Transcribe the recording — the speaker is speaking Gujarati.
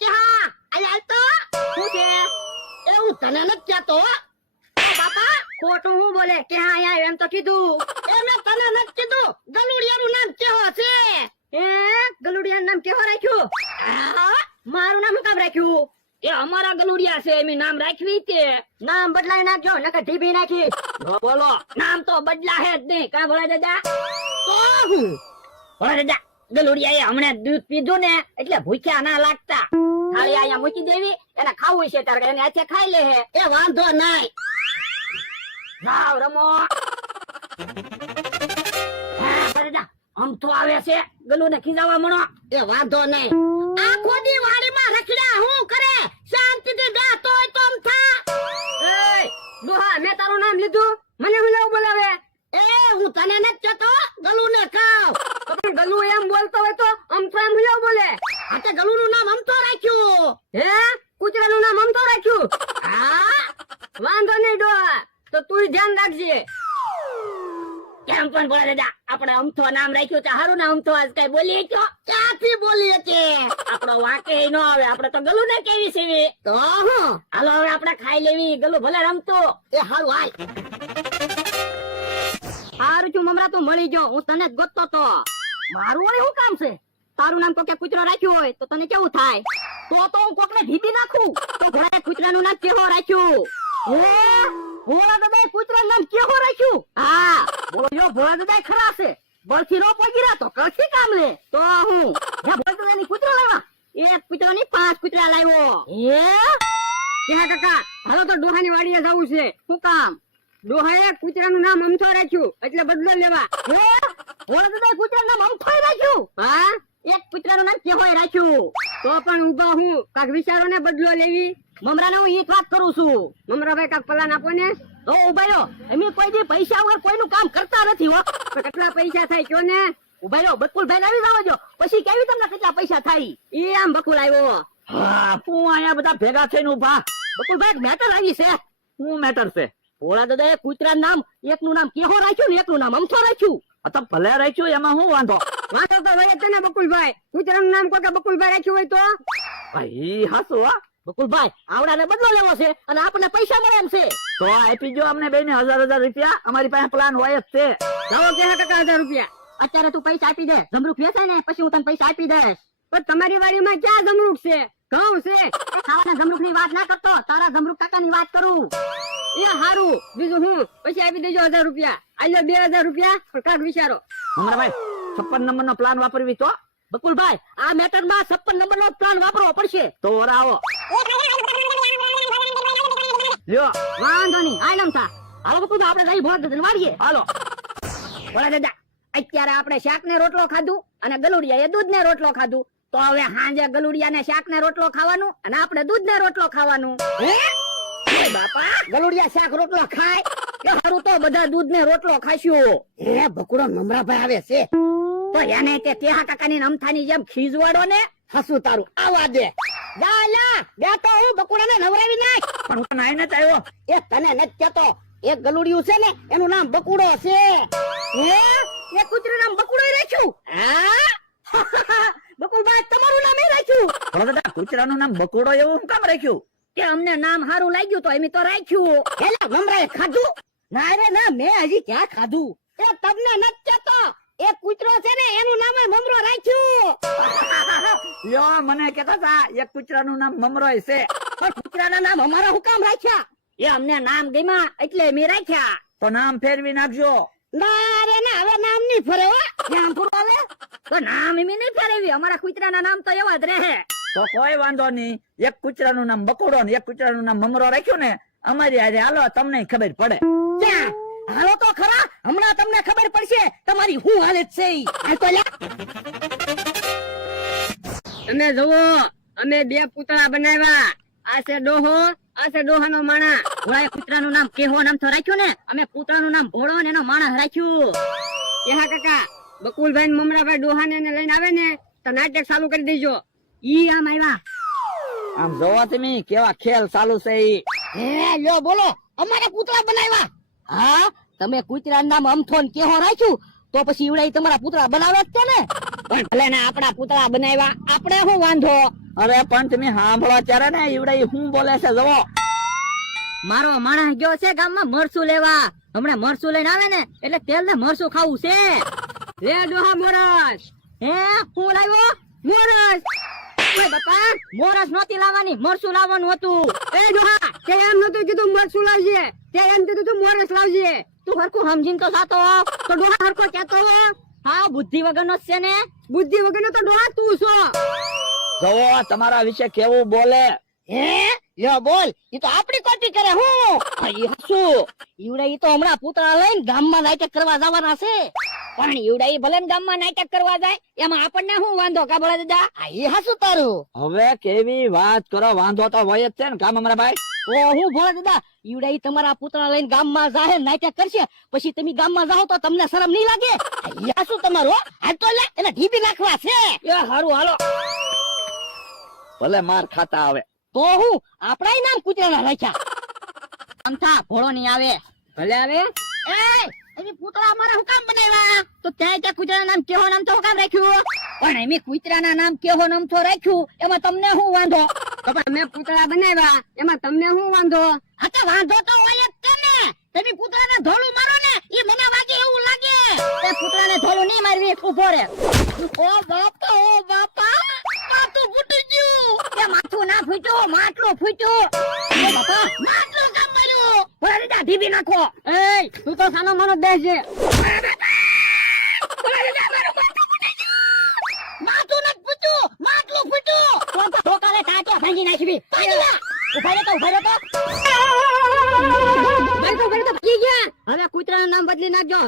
કે હા આય તો શું છે એવું તને નથી કહેતો બાપા ખોટું હું બોલે કે હા અહીંયા એમ તો કીધું એ મેં તને નથી કીધું ગલુડિયાનું નામ કેવો છે એ ગલુડિયાનું નામ કેવો રાખ્યું હા મારું નામ શું કામ રાખ્યું એ અમારા ગલુડિયા છે એમ નામ રાખવી તે નામ બદલાઈ નાખજો નકર ઢીબી નાખી બોલો નામ તો બદલા હે જ નહીં કા ભોળા દાદા તો હું ભોળા દાદા ગલુડિયા એ હમણાં દૂધ પીધું ને એટલે ભૂખ્યા ના લાગતા થાળી અહીંયા મૂકી દેવી એને ખાવું છે તારે એને હાથે ખાઈ લે હે એ વાંધો નહીં જાવ રમો હા ભોળા દાદા આમ તો આવે છે ગલુ ને ખીજાવા મણો એ વાંધો નહીં આખો દી વાડીમાં રખડ્યા હું કરે શાંતિથી બેઠો હોય તો આમ થા એ ડોહા મેં તારું નામ લીધું મને હું લેવું બોલાવે એ હું તને નથી કહેતો ગલુને ખાવ તો પણ ગલ્લુ એમ બોલતો હોય તો અમથો એમ હું લેવું બોલે આ તે ગલુનું નામ આમ તો રાખ્યું હે કૂતરાનું નામ અમથો રાખ્યું હા વાંધો નહીં ડોહા તો તું ધ્યાન રાખજે કેમ પણ ભોળા દાદા આપણે અમથો નામ રાખ્યું છે હારું ને અમથો આજ કઈ બોલીએ કયો ક્યાંથી બોલીએ કે આપણો વાંકે નો આવે આપણે તો ગલુ ને કેવી સેવી તો હું હાલો હવે આપણે ખાઈ લેવી ગલુ ભલે રમતો એ હારું હાલ હારું છું મમરા તું મળી ગયો હું તને જ ગોતતો તો મારું વળી શું કામ છે તારું નામ કોકે કૂતરો રાખ્યું હોય તો તને કેવું થાય તો હું કોકને ઢીબી નાખું તો ઘોડાએ કૂતરાનું નામ કેવો રાખ્યું હે ભોળા દાદાએ કૂતરાનું નામ કેવો રાખ્યું હા બોલો જો ભોળા દાદાએ ખરા છે બળથી નો પગીરા તો કળથી કામ લે તો હું જ્યાં ભોળા દાદાની કૂતરો લાવ્યા એક કૂતરો ની 5 કૂતરા લાવ્યો હે કાકા હાલો તો ડોહાની વાડીએ જવું છે શું કામ ડોહાએ કૂતરાનું નામ અમથો રાખ્યું એટલે બદલો લેવા હે ભોળા દાદાએ કૂતરાનું નામ અમથો રાખ્યું હા એક કૂતરાનું નામ કેહોય રાખ્યું તો પણ ઉભા હું કાક વિચારો ને બદલો લેવી મમરાને હું ઈ વાત કરું છું મમરાભાઈ કાક પલાન આપો ને તો ઉભા રહ્યો અમે કોઈ દી પૈસા વગર કોઈનું કામ કરતા નથી હો તો કેટલા પૈસા થાય કયો ને ઉભા રહ્યો બકુલભાઈ આવી જાવ જો પછી કેવી તમને કેટલા પૈસા થાય ઈ આમ બકુલ આવ્યો હા હું અહીંયા બધા ભેગા થઈને ઉભા બકુલભાઈ મેટર આવી છે શું મેટર છે ભોળા દાદાએ કૂતરાનું નામ એકનું નામ કેહો રાખ્યું ને એકનું નામ અમથો રાખ્યું તો ભલે રાખ્યું એમાં શું વાંધો વાંધો તો હોય જ ને બકુલભાઈ કૂતરાનું નામ કોઈ બકુલભાઈ રાખ્યું હોય તો ભાઈ હાસુ હા બકુલભાઈ આવડાને બદલો લેવો છે અને આપણને પૈસા મળે એમ છે તો આપી જો અમને બેને 1000 રૂપિયા અમારી પાસે પ્લાન હોય જ છે જાઓ કે કાકા 1000 રૂપિયા અત્યારે તું પૈસા આપી દે જમરૂખ વેચાય ને પછી હું તને પૈસા આપી દઈશ પણ તમારી વાડીમાં ક્યાં જમરૂખ છે ઘઉં છે ખાવાના જમરૂખ ની વાત ના કરતો તારા જમરૂખ કાકા ની વાત કરું એ હારું બીજું હું પછી આપી દેજો 1000 રૂપિયા આલ્યો 2000 રૂપિયા પણ કાક વિચારો ભાઈ 56 નંબર નો પ્લાન વાપરવી તો બકુલભાઈ આ મેટર માં 56 નંબર નો પ્લાન વાપરવો પડશે તો આવો લ્યો વાંધો નહીં આયલમ થા હાલો બકુલભાઈ આપણે જઈ ભોજ દન વાડીએ હાલો ભોળા દાદા અત્યારે આપણે શાક ને રોટલો ખાધું અને ગલુડિયા એ દૂધ ને રોટલો ખાધું તો હવે સાંજે ગલુડિયા ને શાક ને રોટલો ખાવાનું અને આપણે દૂધ ને રોટલો ખાવાનું બાપા ગલુડિયા શાક રોટલો ખાય કે હારું તો બધા દૂધ ને રોટલો ખાશું એ બકુડો મમરાભાઈ આવે છે તો એને તે તેહા કાકાની અમથાની જેમ ખીજવાડો ને હસું તારું આવા દે જા લા બેઠો હું બકુડાને નવરાવી નાખ પણ હું નાઈ નથી આવ્યો એ તને નથી કહેતો એક ગલુડિયું છે ને એનું નામ બકુડો છે હે એ કૂતરું નામ બકુડો રાખ્યું હા બકુલભાઈ તમારું નામ એ રાખ્યું ભોળા દાદા કૂતરાનું નામ બકોડો એવું શું કામ રાખ્યું કે અમને નામ સારું લાગ્યું તો એમ તો રાખ્યું એલા મમરાએ ખાધું ના રે ના મેં હજી ક્યાં ખાધું એ તમને નથી કહેતો એ કૂતરો છે ને એનું નામ મમરો રાખ્યું લ્યો મને કહેતા હતા એક કૂતરાનું નામ મમરોય છે પણ કૂતરાના નામ અમારા હું કામ રાખ્યા એ અમને નામ ગમ્યા એટલે મેં રાખ્યા તો નામ ફેરવી નાખજો ના રે ના હવે નામ નહીં ફરે હો નામ થોડું આવે તો નામ એમ નહીં ફેરવી અમારા કૂતરાના નામ તો એવા જ રહે તો કોઈ વાંધો નહીં એક કૂતરાનું નામ બકોડો ને એક કૂતરાનું નામ મમરો રાખ્યું ને અમારી હારે હાલો તમને ખબર પડે ક્યાં હાલો તો ખરા હમણાં તમને ખબર પડશે તમારી શું હાલત છે ઈ. આ તો લ્યા તમે જુઓ અમે 2 પૂતળા બનાવ્યા આ છે ડોહો આ છે ડોહાનો માણા ભોળાએ કૂતરાનું નામ કેહો નામ તો રાખ્યું ને અમે પૂતળાનું નામ ભોળો ને એનો માણસ રાખ્યું કેહા કાકા બકુલભાઈ ને મમરાભાઈ ડોહાને એને લઈને આવે ને તો નાટક ચાલુ કરી દેજો ઈ આમ આવ્યા આમ જોવા તમે કેવા ખેલ ચાલુ છે ઈ હે લ્યો બોલો અમારે પૂતળા બનાવ્યા હા તમે કૂતરાનું નામ અમથો ને કેહો રાખ્યું તો પછી ઈવડાઈ તમારા પૂતળા બનાવે જ છે ને પણ ભલે ને આપણા પૂતળા બનાવ્યા આપણે શું વાંધો અરે પણ તમે સાંભળો ત્યારે ને ઈવડે ઈ શું બોલે છે જવો. મારો માણસ ગયો છે ગામમાં મરસું લેવા. હમણાં મરસું લઈને આવે ને એટલે તેલ ને મરસું ખાવું છે. લે ડોહા મોરસ. હે હું લાવ્યો મોરસ? ઓય બાપા, મોરસ નહોતી લાવવાની, મરસું લાવવાનું હતું. એ ડોહા, તે એમ નતું કીધું મરસું લાવજે, તે એમ કીધું તું મોરસ લાવજે. તું હરખું સમજીને તો સાતો તો ડોહા હરખો કહેતો હો. હા, બુદ્ધિ વગરનો જ છે ને. બુદ્ધિ વગરનો તો ડોહા તું છો. જવો તમારા વિશે કેવું બોલે. હે લ્યો બોલ, ઈ તો આપડી કોપી કરે હું. ઈ હસું ઈવડે ઈ તો હમણાં પૂતળા લઈને ગામમાં નાટક કરવા જવાના છે. પણ ઈવડે ઈ ભલે ને ગામમાં નાટક કરવા જાય એમાં આપણને શું વાંધો કા ભલા દાદા. આ ઈ હાસું તારું. હવે કેવી વાત કરો, વાંધો તો હોય જ છે ને કામ અમારા ભાઈ. ઓ હું ભોળા દાદા, ઈવડે ઈ તમારા પૂતળા લઈને ગામમાં જાહે નાટક કરશે, પછી તમે ગામમાં જાઓ તો તમને શરમ નહીં લાગે? આ ઈ હાસું તમારું હો. આ તો લે એને ઢીબી નાખવા છે. એ હારું હાલો, ભલે માર ખાતા આવે. તો હું આપણા નામ કૂતરાના રાખ્યા. અમથા ભોળો નહીં આવે. ભલે આવે. એ એની પૂતળા અમારે હું કામ બનાવ્યા? તો ત્યાં કૂતરાના નામ કેવો નામ તો હું કામ રાખ્યું? પણ એમ કૂતરાના નામ કેવો નામ તો રાખ્યું, એમાં તમને શું વાંધો? બાપા મેં પૂતળા બનાવ્યા, એમાં તમને શું વાંધો? આ તો વાંધો તો હોય જ છે ને. તમે પૂતળાને ધોળું મારો ને ઈ મને વાગે એવું લાગે. એ પૂતળાને ધોલું નહીં મારવી, ઉભો રે. ઓ બાપા માથું ફૂટી ગયું. એ માથું ના ફૂટ્યું, માટલું ફૂટ્યું. એ બાપા, માટલું કામ મળ્યું. ભોળા દાદા ઢીબી નાખો. એ તું તો સાનો માનો બેસજે. માથું નથી ફૂટ્યું, માટલું ફૂટ્યું. તો કાલે ટાંટિયા ભાંગી નાખવી. પાછલા ઉભા રહો તો હવે કૂતરાનું નામ બદલી નાખજો.